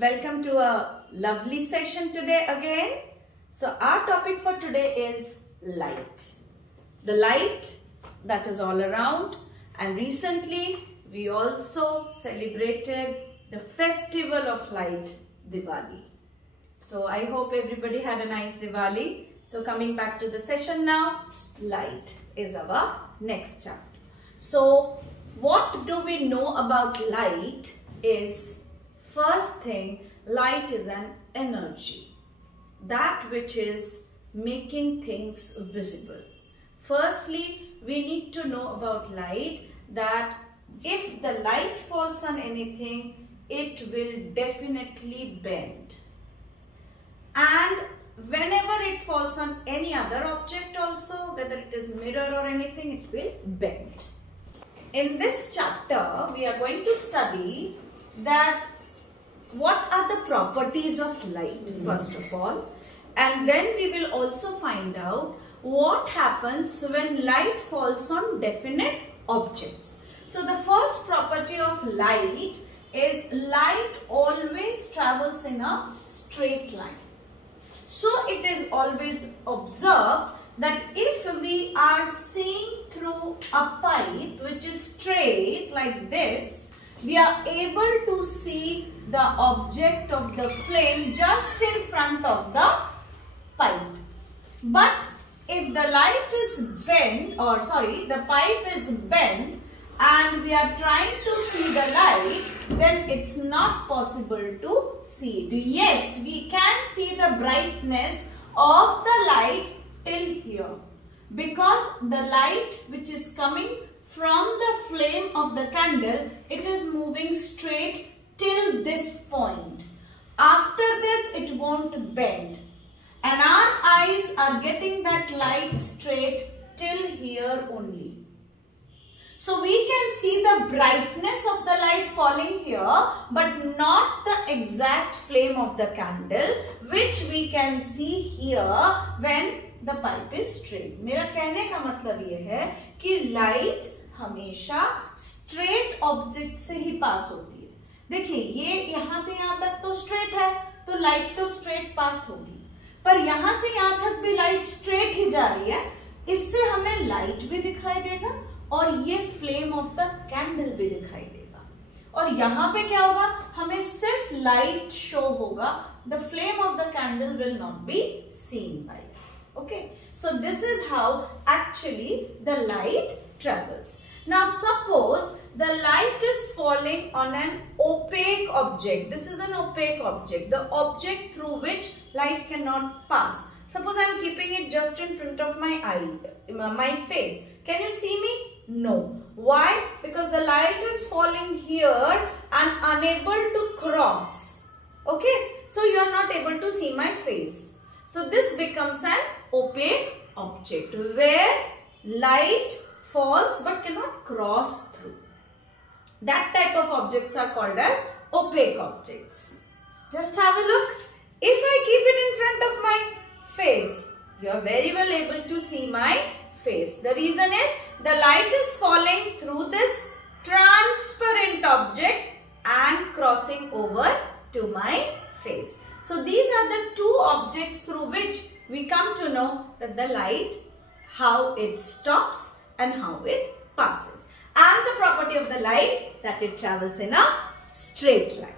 Welcome to a lovely session today again. So our topic for today is light. The light that is all around, and recently we also celebrated the festival of light, Diwali. So I hope everybody had a nice Diwali. So coming back to the session now, light is our next chapter. So what do we know about light is, first thing, light is an energy, that which is making things visible. Firstly, we need to know about light that if the light falls on anything, it will definitely bend. And whenever it falls on any other object also, whether it is mirror or anything, it will bend. In this chapter, we are going to study that what are the properties of light, first of all, and then we will also find out what happens when light falls on definite objects. So the first property of light is light always travels in a straight line. So it is always observed that if we are seeing through a pipe which is straight like this, we are able to see the object of the flame just in front of the pipe. But if the light is bent, the pipe is bent and we are trying to see the light, then it's not possible to see it. Yes, we can see the brightness of the light till here, because the light which is coming from the flame of the candle, it is moving straight till this point. After this, it won't bend. And our eyes are getting that light straight till here only. So we can see the brightness of the light falling here, but not the exact flame of the candle, which we can see here when the pipe is straight. मेरा कहने का मतलब ये है कि light हमेशा straight object से ही पास होती है. देखिए ये यहाँ से यहाँ तक तो स्ट्रेट है, तो लाइट तो स्ट्रेट पास होगी, पर यहाँ से यहाँ तक भी लाइट स्ट्रेट ही जा रही है. इससे हमें लाइट भी दिखाई देगा और ये फ्लेम ऑफ द कैंडल भी दिखाई देगा. और यहाँ पे क्या होगा, हमें सिर्फ लाइट शो होगा. The flame of the candle will not be seen by us. Okay, so this is how actually the light travels. Now suppose the light is falling on an opaque object. This is an opaque object, the object through which light cannot pass. Suppose I am keeping it just in front of my eye, my face. Can you see me? No. Why? Because the light is falling here and unable to cross. Okay, so you are not able to see my face. So this becomes an opaque object where light falls but cannot cross through. That type of objects are called as opaque objects. Just have a look. If I keep it in front of my face, you are very well able to see my face. The reason is the light is falling through this transparent object and crossing over to my face. So these are the two objects through which we come to know that the light, how it stops and how it passes. And the property of the light, that it travels in a straight line.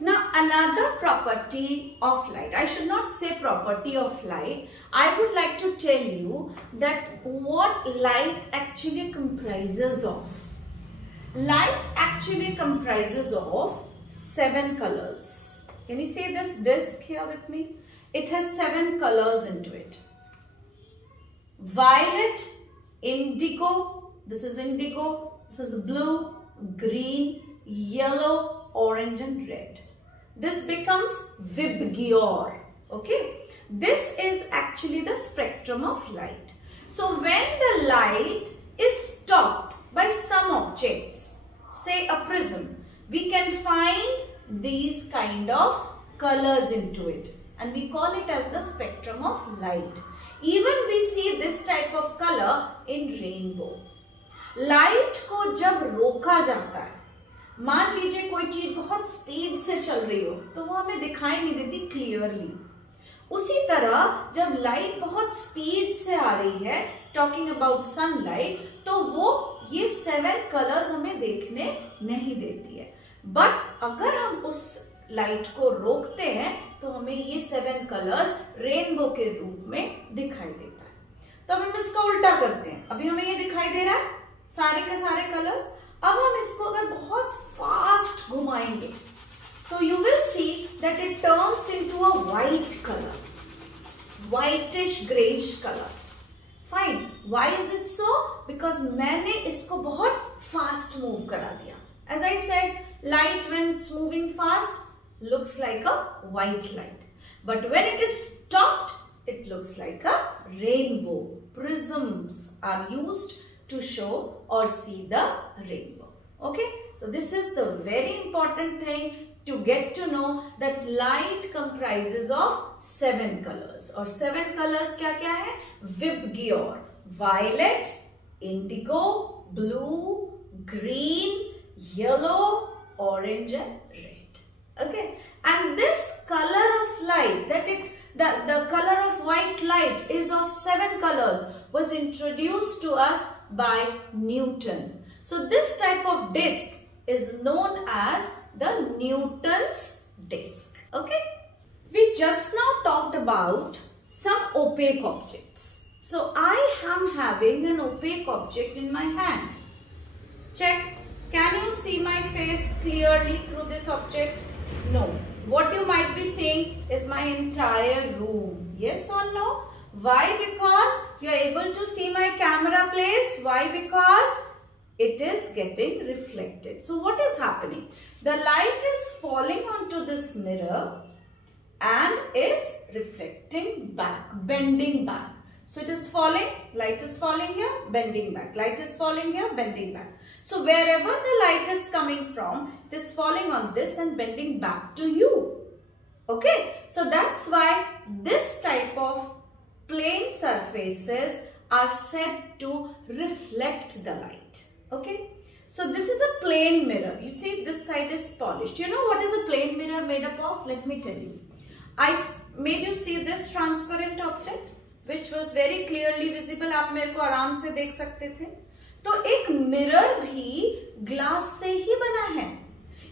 Now another property of light, I should not say property of light, I would like to tell you that what light actually comprises of. Light actually comprises of 7 colors. Can you see this disc here with me? It has 7 colors into it. Violet, indigo, this is indigo, this is blue, green, yellow, orange and red. This becomes VIBGYOR. Okay, this is actually the spectrum of light. So when the light is stopped by some objects, say a prism, we can find these kind of colors into it and we call it as the spectrum of light. Even we see this type of color in rainbow. Light को जब रोका जाता है, मान लीजिए कोई चीज बहुत स्पीड से चल रही हो तो वो हमें दिखाई नहीं देती क्लियरली। उसी तरह जब लाइट बहुत स्पीड से आ रही है, टॉकिंग अबाउट सनलाइट, तो वो ये 7 कलर्स हमें देखने नहीं देती है। बट अगर हम उस लाइट को रोकते हैं तो हमें ये 7 कलर्स रेनबो के रूप में दिखाई देता है। तो अब हम इसका उल्टा करते हैं। अभी हमें ये दिखाई दे रहा है सारे के सारे कलर्स। अब हम इसको अगर बहुत फास्ट घुमाएंगे तो you will see that it turns into a white colour, whitish greyish colour. Fine, why is it so? Because मैंने इसको बहुत फास्ट मूव करा दिया। As I said, light when it's moving fast looks like a white light, but when it is stopped it looks like a rainbow. Prisms are used to show or see the rainbow. Okay, so this is the very important thing to get to know that light comprises of 7 colors. और 7 colors क्या क्या है? Vibgyor, violet, indigo, blue, green, yellow, orange and red. Okay, and this color of light, the color of white light is of 7 colors, was introduced to us by Newton. So this type of disc is known as the Newton's disc. Okay, we just now talked about some opaque objects. So I am having an opaque object in my hand. Check. Can you see my face clearly through this object? No. What you might be seeing is my entire room. Yes or no? Why? Because you are able to see my camera placed. Why? Because it is getting reflected. So what is happening? The light is falling onto this mirror and is reflecting back, bending back. So it is falling, light is falling here, bending back. Light is falling here, bending back. So wherever the light is coming from, it is falling on this and bending back to you. Okay, so that's why this type of plane surfaces are said to reflect the light. Okay, so this is a plane mirror. You see this side is polished. You know what is a plane mirror made up of? Let me tell you. I made you see this transparent object which was very clearly visible. आप मेरे को आराम से देख सकते थे। तो एक मिरर भी ग्लास से ही बना है।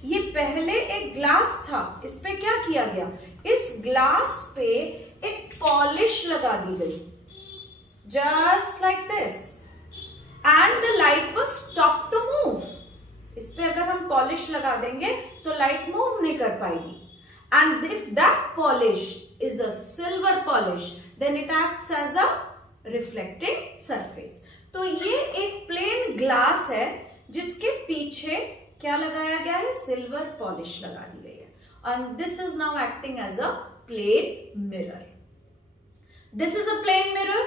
ये पहले एक ग्लास था, इस पे क्या किया गया? इस ग्लास पे एक पॉलिश लगा दी गई, just like this, and the light was stop to move. इस पे अगर हम पॉलिश लगा देंगे तो लाइट मूव नहीं कर पाएगी। And if that polish is a silver polish, then it acts as a reflecting surface. तो ये एक प्लेन ग्लास है जिसके पीछे क्या लगाया गया है? सिल्वर पॉलिश लगा दी गई है। And this is now acting as a plane mirror. This is a plane mirror.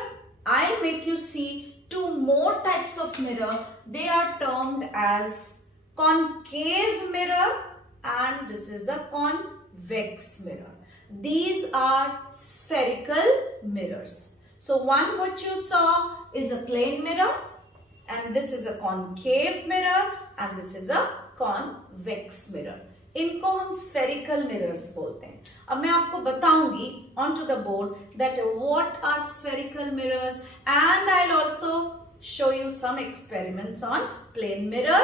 I'll make you see 2 more types of mirror. They are termed as concave mirror and this is a convex mirror. These are spherical mirrors. So one what you saw is a plane mirror and this is a concave mirror and this is a convex mirror. इनको हम spherical mirrors बोलते हैं। अब मैं आपको बताऊंगी onto the board that what are spherical mirrors and I'll also show you some experiments on plane mirror,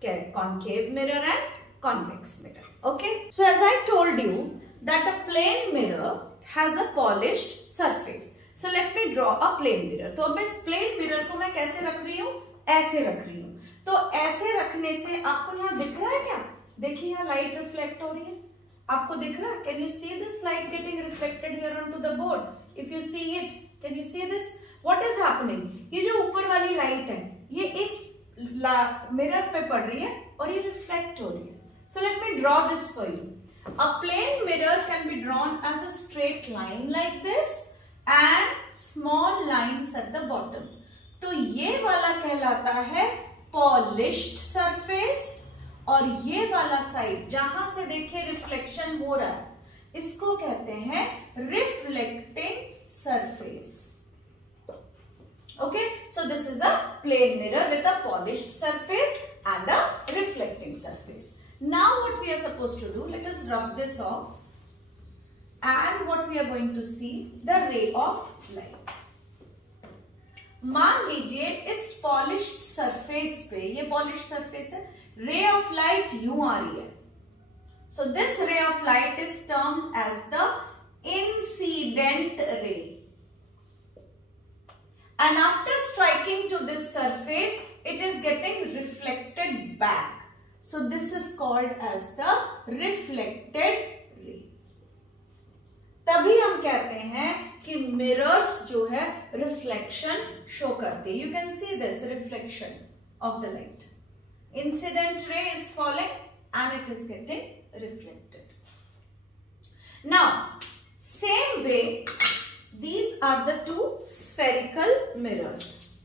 concave mirror and convex mirror. Okay, so as I told you that a plane mirror has a polished surface. So let me draw a plane mirror. तो अब इस plane mirror को मैं कैसे रख रही हूँ? ऐसे रख रही हूँ। तो ऐसे रखने से आपको यहाँ दिख रहा है क्या? देखिए यहाँ लाइट रिफ्लेक्ट हो रही है, आपको दिख रहा है? Can you see this light getting reflected here onto the board? If you see it, can you see this? What is happening? ये जो ऊपर वाली लाइट है ये इस मिरर पे पड़ रही है और ये रिफ्लेक्ट हो रही है। So let me draw this for you. A plane mirror can be drawn as a straight line like this and small lines at the bottom. तो ये वाला कहलाता है polished surface और ये वाला साइड जहां से देखिए रिफ्लेक्शन हो रहा है इसको कहते हैं reflecting surface. Okay, so this is a plane mirror with a polished surface and a reflecting surface. Now what we are supposed to do, let us rub this off, and what we are going to see, the ray of light. मान लीजिए इस polished surface पे, ये polished surface है, रे of light यूं आ रही है. So this ray of light is termed as the incident ray. And after striking to this surface, it is getting reflected back. So this is called as the reflected ray. तभी हम कहते हैं कि mirrors जो है reflection show करते हैं. You can see this reflection of the light. Incident ray is falling and it is getting reflected. Now, same way, these are the two spherical mirrors.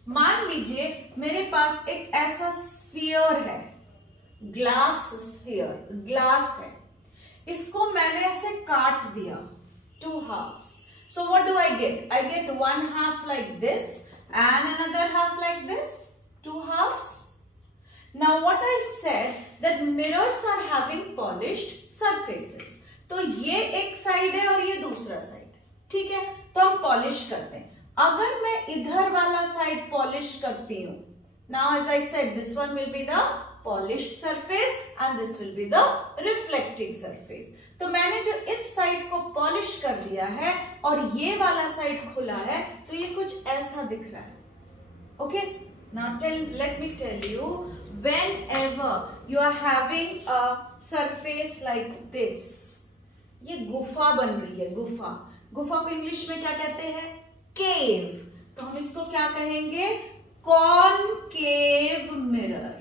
मान लीजिए मेरे पास एक ऐसा स्फीयर है, ग्लास स्फीयर, ग्लास है. इसको मैंने ऐसे काट दिया, 2 halves. So what do I get? I get 1 half like this and another half like this, 2 halves. Now what I said that mirrors are having polished surfaces. तो ये एक साइड है और ये दूसरा साइड है, ठीक है. तो हम पॉलिश करते हैं. अगर मैं इधर वाला साइड पॉलिश करती हूं, now as I said this one will be the polished surface and this will be the reflecting surface. तो मैंने जो इस साइड को पॉलिश कर दिया है और ये वाला साइड खुला है, तो ये कुछ ऐसा दिख रहा है. Okay, now let me tell you, whenever you are having a surface like this, ये गुफा बन रही है. गुफा, गुफा को इंग्लिश में क्या कहते हैं? केव. तो हम इसको क्या कहेंगे? Concave mirror.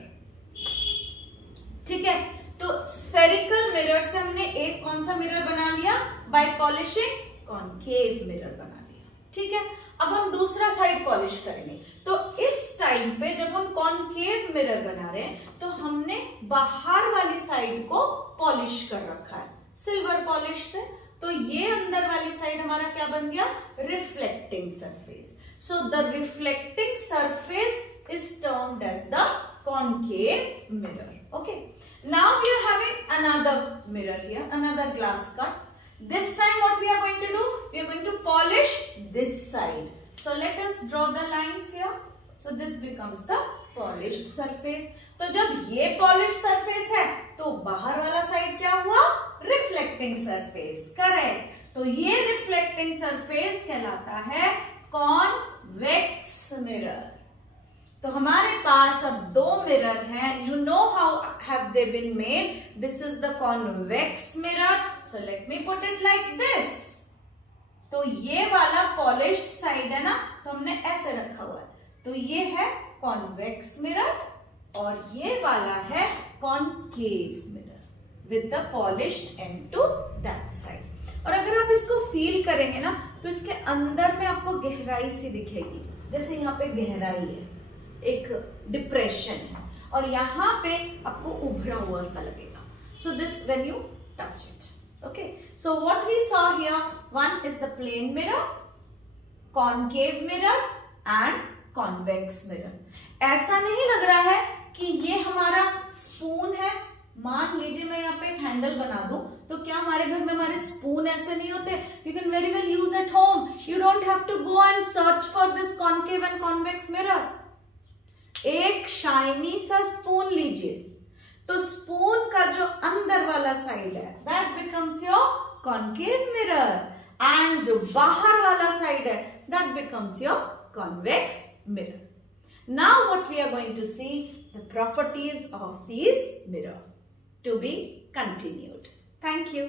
ठीक है. तो स्फेरिकल मिरर से हमने एक कौन सा मिरर बना लिया? बाय पॉलिशिंग कॉनकेव मिरर बना लिया. ठीक है. अब हम दूसरा साइड पॉलिश करेंगे. तो इस टाइम पे जब हम कॉनकेव मिरर बना रहे हैं, तो हमने बाहर वाली साइड को पॉलिश कर रखा है सिल्वर पॉलिश से. तो ये अंदर वाली साइड हमारा क्या बन गया? Reflecting surface. So the reflecting surface is termed as the concave mirror. Okay, now we are having another mirror here, another glass cut. This time what we are going to do? We are going to polish this side. So let us draw the lines here. So this becomes the polished surface. तो जब ये polished surface है, तो बाहर वाला side क्या हुआ? Reflecting surface. Correct. तो ये reflecting surface कहलाता है convex mirror. तो हमारे पास अब दो मिरर हैं. You know how have they been made? This is the convex mirror. So let me put it like this. तो ये वाला polished side है ना, तो हमने ऐसे रखा हुआ है. तो ये है convex mirror और ये वाला है concave mirror with the polished end to that side. और अगर आप इसको फील करेंगे ना, तो इसके अंदर में आपको गहराई सी दिखेगी. जैसे यहाँ पे गहराई है, एक डिप्रेशन है, और यहाँ पे आपको उभरा हुआ सा लगेगा. So this when you touch it. Okay, so what we saw here, one is the plane mirror, concave mirror and convex mirror. ऐसा नहीं लग रहा है कि ये हमारा स्पून है. मान लीजिए मैं यहाँ पे एक हैंडल बना दूं, तो क्या हमारे घर में हमारे स्पून ऐसे नहीं होते? You can very well use at home. You don't have to go and search for this concave and convex mirror. एक शाइनी सा स्पून लीजिए, तो स्पून का जो अंदर वाला साइड है, that becomes your concave mirror, and जो बाहर वाला साइड है, that becomes your convex mirror. Now what we are going to see the properties of this mirror, to be continued. Thank you.